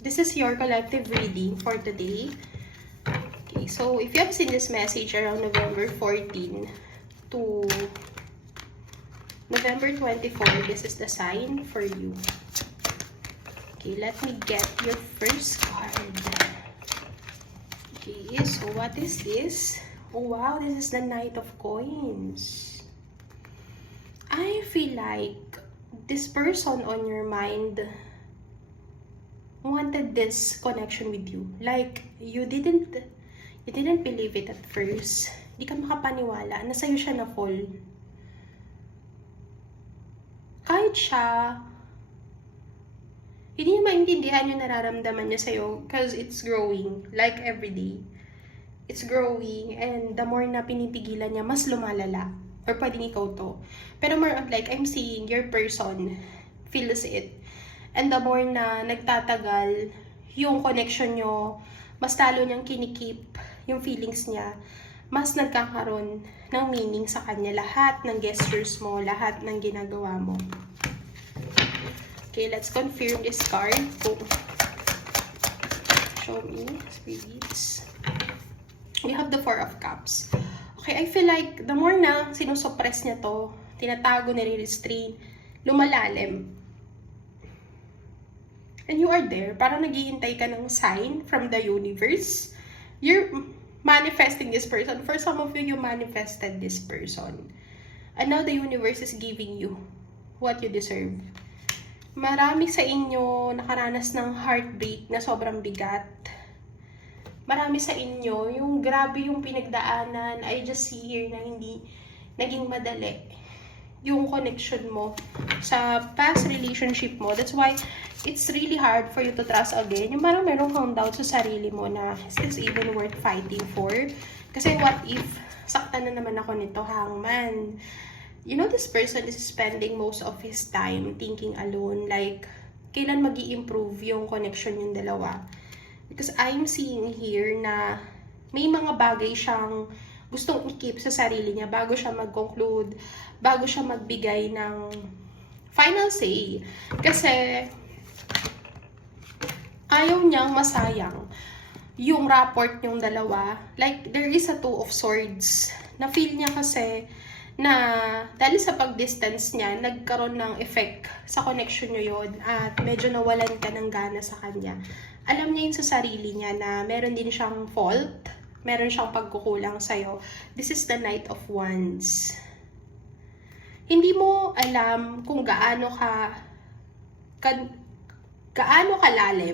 This is your collective reading for today. Okay, so if you have seen this message around November 14 to November 24, this is the sign for you. Okay, let me get your first card. Okay, so what is this? Oh wow, this is the Knight of Coins. I feel like this person on your mind wanted this connection with you. Like, you didn't believe it at first. Di ka makapaniwala na sa'yo siya na-fall. Kahit siya, hindi niya maintindihan yung nararamdaman niya sa'yo because it's growing, like every day. It's growing, and the more na pinipigilan niya, mas lumalala. Or pwedeng ikaw to. Pero more of like, I'm seeing your person feels it. And the more na nagtatagal, yung connection nyo, mas talo niyang kinikip yung feelings niya, mas nagkakaroon ng meaning sa kanya. Lahat ng gestures mo, lahat ng ginagawa mo. Okay, let's confirm this card. Show me, spirits. We have the Four of Cups. Okay, I feel like the more na sinusuppress niya to, tinatago, nire-restrain, lumalalim. And you are there, parang naghihintay ka ng sign from the universe. You're manifesting this person. For some of you, you manifested this person. And now the universe is giving you what you deserve. Marami sa inyo nakaranas ng heartbreak na sobrang bigat. Marami sa inyo, yung grabe yung pinagdaanan, I just see here na hindi naging madali yung connection mo sa past relationship mo. That's why it's really hard for you to trust again. Yung parang meron kang doubt sa sarili mo na is this even worth fighting for? Kasi what if saktan na naman ako nito, hangman? You know, this person is spending most of his time thinking alone. Like, kailan mag-i-improve yung connection yung dalawa? Because I'm seeing here na may mga bagay siyang gustong i-keep sa sarili niya bago siya mag-conclude, bago siya magbigay ng final say. Kasi ayaw niyang masayang yung rapport niyong dalawa. Like, there is a Two of Swords. Na-feel niya kasi na dahil sa pag-distance niya, nagkaroon ng effect sa connection niyo yun at medyo nawalan ka ng gana sa kanya. Alam niya yun sa sarili niya na meron din siyang fault, meron siyang pagkukulang sa'yo. This is the Knight of Wands. Hindi mo alam kung gaano kalalim